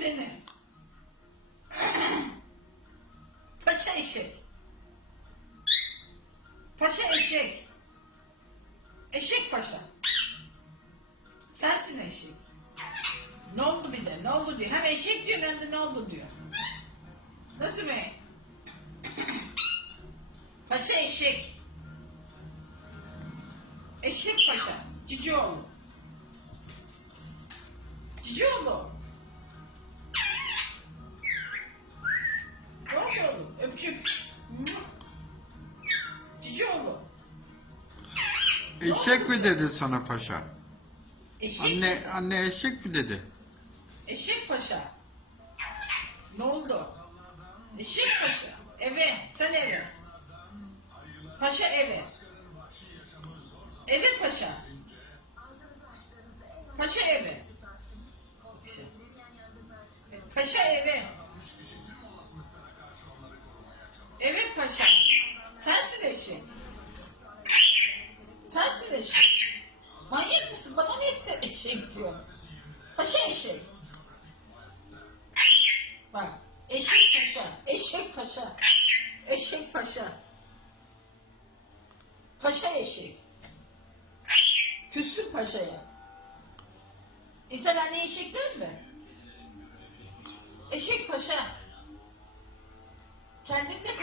Kim denir? Paşa eşek. Paşa eşek. Eşek paşa. Sensin eşek. Ne oldu bir de ne oldu diyor. Hem eşek diyor hem de ne oldu diyor. Nasıl be? paşa eşek. Eşek paşa. Cicioğlu. Cicioğlu. Eşek mi dedi sana paşa? Eşek, Anne anne eşek mi dedi? eşek paşa. Ne oldu? Eşek paşa. Eve, sen eve. Paşa eve. Eve paşa. Paşa eve. Paşa eve. Evet paşa. Sensin eşek. Sensin eşek. Manyak mısın? Bana ne diyor. Paşa eşek. Bak. Eşek paşa. Eşek paşa. Eşek paşa. Paşa eşek. Küstür paşaya. İnsan anne eşek değil mi? Eşek paşa. Kendinde